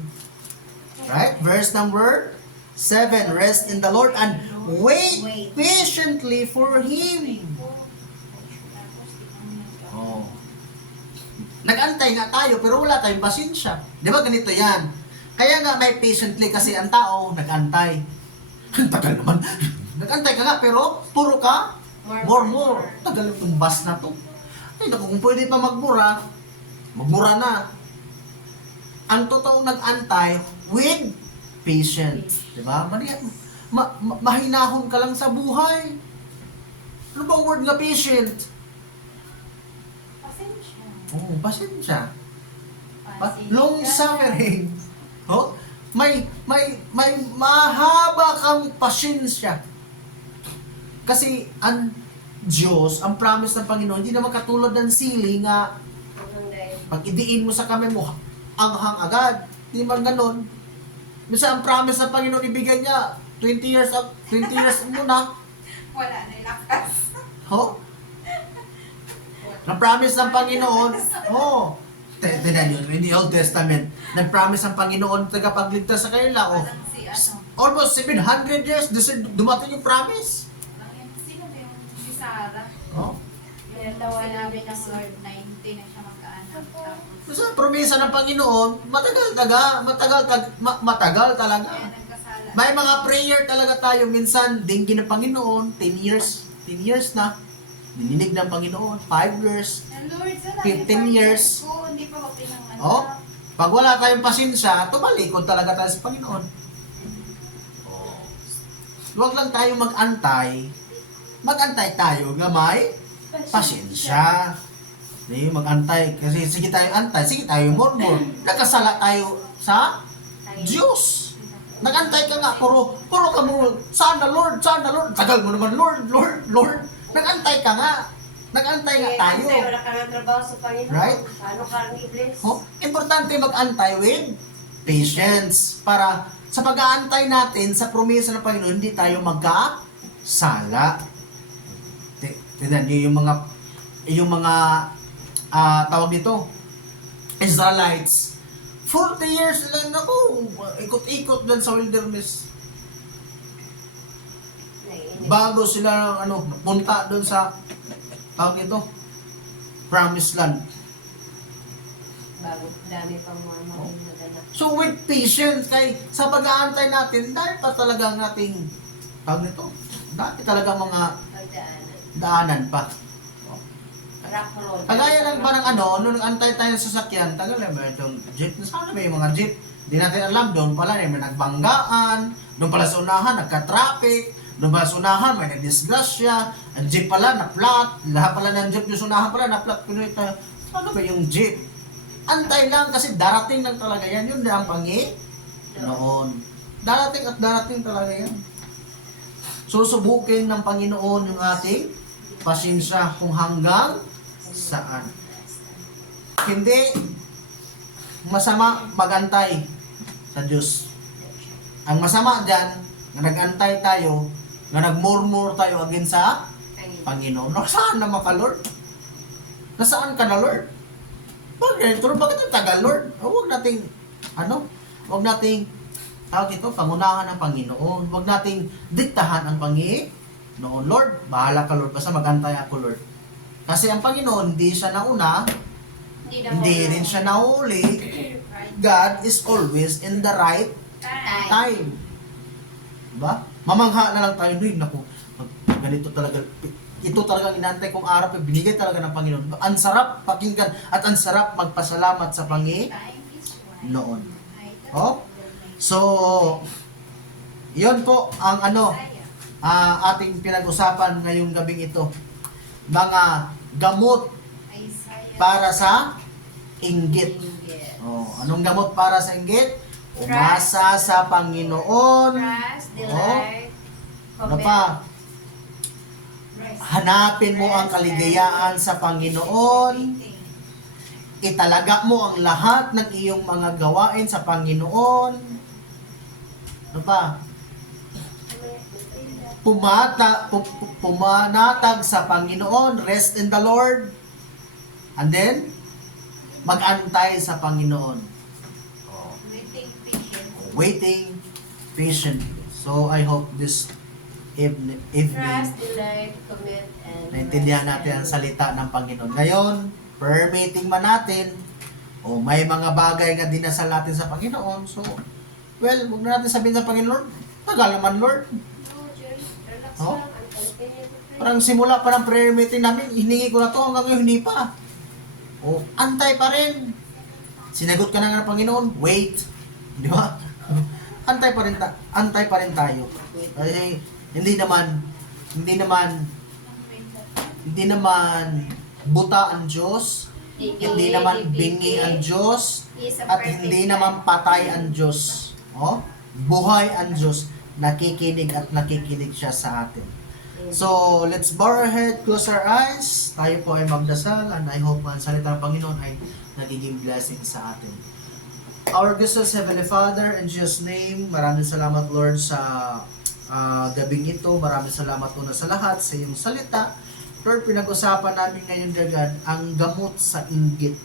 Right? Verse number 7, rest in the Lord and wait patiently for Him. Oh. Nag-antay nga tayo pero wala tayong pasensya. Di ba ganito yan? Kaya nga may patiently kasi ang tao nag-antay. Ang tagal naman. Nag-antay ka nga, pero puro ka, more. Tagal yung bus na to. Ay, naku, kung pwede pa magmura na. Ang totoong nag-antay with patience. Diba? Mahinahon ka lang sa buhay. Ano bang word nga patient? Pasensya. Oh, pasensya. Pasensya. Long suffering. Oh, may mahaba kang pasensya. Kasi ang Diyos, ang promise ng Panginoon, hindi naman katulad ng sili nga pag idiin mo sa kamay mo, anghang agad. Hindi man ganun. Minsan ang promise ng Panginoon, ibigay niya 20 years muna. Wala na yung lakas. Ho? Na-promise ng Panginoon, tignan nyo, in the Old Testament, nag-promise ng Panginoon tagapagligtas sa kanila, Walang si ano. almost 700 years, dumating yung promise. Sino ba yung si Sarah? Oh. Pinatawa Sinabi namin ng Lord, 90 na siya magkaanak. Tapos, Sa promesa ng Panginoon, matagal talaga. kaya nagkasala. May mga prayer talaga tayo, minsan, dinggin ng Panginoon, 10 years na, dininig ng Panginoon, 5 years, Lord, sir, 15 years. Ko, hindi pa ako pinanganak. Oh, pag wala tayong pasensya, tumalikod talaga tayo sa Panginoon. Huwag lang tayo mag-antay tayo nga may pasensya. Hindi, mag-antay. Kasi sige tayo antay, sige tayo murmur. Nagkasala tayo sa Diyos. Nag-antay ka nga, puro ka mo, sana Lord. Tagal mo naman, Lord. Nag-antay ka nga. Nag-antay nga tayo. Wala ka ng trabaho sa Panginoon. Right? Paano ka ng iblis? Importante mag-antay with patience para sa pag-aantay natin sa promesa ng Panginoon, hindi tayo magkasala. Tignan niyo yung mga tawag dito, Israelites. 40 years lang ako, ikot-ikot doon sa wilderness. Bago sila punta doon sa tawag dito, Promised Land. Bago dami pang mga naganap. So with patience, kay sa pag-aantay natin, dahil pa talaga ang ating tawag nito, dati talaga mga Pagdaanan. daanan pa. Rock road. Kagaya lang ba ng nung nag-antay tayo sa sasakyan, tagal na ba itong jeep? Sana ba yung mga jeep? Hindi natin alam, doon pala may nagbanggaan, doon pala sa unahan, nagka-traffic, doon pala sa unahan, may nagdisgrasya, ang jeep pala na-flat, lahat pala ng jeep yung sa unahan pala na-flat, pinulit tayo. Ano ba yung jeep? Antay lang kasi darating lang talaga yan, yun na ang Panginoon. Darating at darating talaga yan. Susubukin ng Panginoon yung ating pasensya kung hanggang saan. Hindi masama magantay sa Diyos. Ang masama dyan, na nag-antay tayo, na nagmurmur tayo against sa Panginoon. Nasaan naman ka, Lord? Nasaan ka na, Lord? Bakit ang tagal, Lord? Huwag nating, tawag ito, pangunahan ng Panginoon. Huwag nating diktahan ang Panginoon. Lord, bahala ka, Lord. Basta mag-antay ako, Lord. Kasi ang Panginoon, hindi siya nauna, hindi rin siya nahuli. God is always in the right time. Diba? Mamangha na lang tayo, naku, ganito talaga, ito talaga inantay kong araw, binigay talaga ng Panginoon. Ang sarap pakinggan at ang sarap magpasalamat sa Panginoon. Oh? So, yun po ang ating pinag-usapan ngayong gabing ito. Mga gamot para sa inggit. Oh, anong gamot para sa inggit? Umasa sa Panginoon. Trust, delight, Ano pa? Hanapin mo ang kaligayaan sa Panginoon. Italaga mo ang lahat ng iyong mga gawain sa Panginoon. Ano pa? Pumanatag sa Panginoon. Rest in the Lord. And then, mag-antay sa Panginoon. Waiting patiently. So, I hope this evening, trust, delight, commit, and naintindihan natin ang salita ng Panginoon. Ngayon, permitting man natin, o may mga bagay nga dinasal natin sa Panginoon, so, well, huwag na natin sabihin sa Panginoon, Lord, tagal naman, Lord. Oh? lang, and continue to pray. Parang simula pa ng prayer meeting namin, hiningi ko na to, hanggang ngayon hindi pa. O, antay pa rin. Sinagot ka na nga ng Panginoon, wait. Di ba? Antay pa rin tayo. Ay, hindi naman buta ang Diyos, hindi naman bingi ang Diyos, at hindi naman patay ang Diyos. Oh? Buhay ang Diyos, nakikinig at nakikinig siya sa atin. So, let's bow our head, close our eyes. Tayo po ay magdasal, and I hope ang salita ng Panginoon ay nagiging blessing sa atin. Our gracious Heavenly Father, in Jesus' name, maraming salamat Lord sa gabing ito. Maraming salamat una sa lahat sa iyong salita. Lord, pinag-usapan namin ngayon, dear God, ang gamot sa inggit.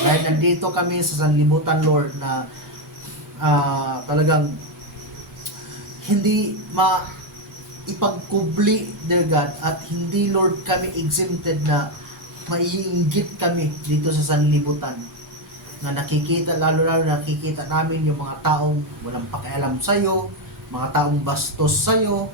Dahil nandito kami sa sanlibutan, Lord, na talagang hindi ipagkubli, dear God, at hindi, Lord, kami exempted na maiinggit kami dito sa sanlibutan. Na nakikita, lalo-lalo nakikita namin yung mga taong walang pakialam sa'yo, mga taong bastos sa'yo,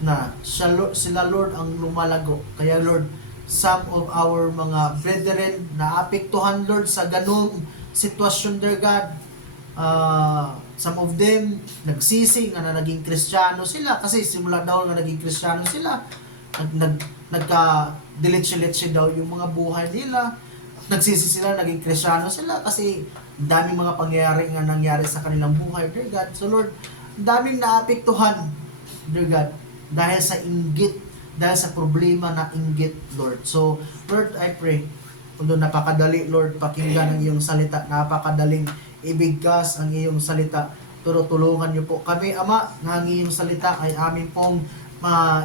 na sila, Lord, ang lumalago. Kaya, Lord, some of our mga brethren na apektuhan, Lord, sa ganung sitwasyon, dear God, some of them nagsisi nga na naging Kristiyano sila kasi simula daw nga naging Kristiyano sila, nagka-dilitsi-litsi daw yung mga buhay nila, nagsisi sila, naging Kristiyano sila kasi daming mga pangyayari nga nangyari sa kanilang buhay, dear God. So Lord, daming naapektuhan, dear God, dahil sa inggit, dahil sa problema na inggit, Lord. So Lord, I pray, although napakadali, Lord, pakinggan ang iyong salita, napakadaling ibigkas ang iyong salita, pero tulungan niyo po kami, Ama, na ang iyong salita ay amin pong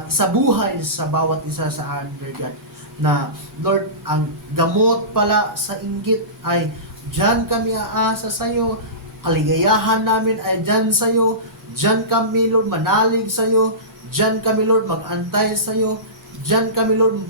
isabuhay sa bawat isa sa amin, dear God. Na, Lord, ang gamot pala sa inggit ay diyan kami aasa sa iyo, kaligayahan namin ay diyan sa iyo, diyan kami, Lord, manalig sa iyo, diyan kami, Lord, mag-antay sa iyo, diyan kami, Lord,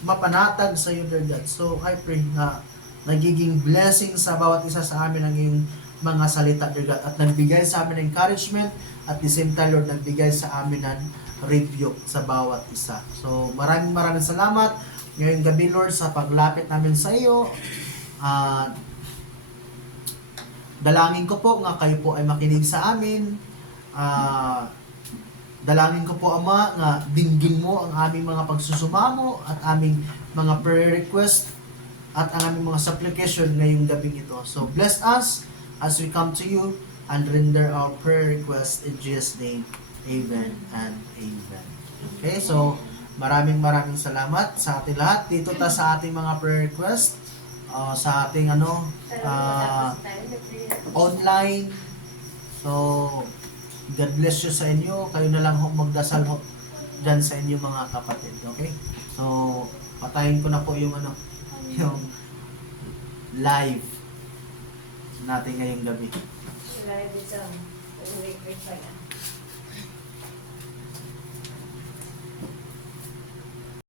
mapanatag sa iyo, dear God. So, I pray na nagiging blessing sa bawat isa sa amin ang iyong mga salita, dear God, at nagbigay sa amin ng encouragement, at the same time, Lord, nagbigay sa amin ng rebuke sa bawat isa. So, maraming salamat ngayong gabi, Lord, sa paglapit namin sa iyo. Dalangin ko po nga kayo po ay makinig sa amin. Dalangin ko po, Ama, nga dinggin mo ang aming mga pagsusumamo at aming mga prayer request at ang aming mga supplication ngayong gabing ito. So, bless us as we come to you and render our prayer request in Jesus' name. Amen and amen. Okay, so maraming salamat sa ating lahat. Dito ta sa ating mga prayer request, sa ating online. So, God bless you sa inyo. Kayo na lang ho magdasal ho dyan sa inyo mga kapatid. Okay? So, patayin ko na po yung yung live natin ngayong gabi. Live is on. Wait,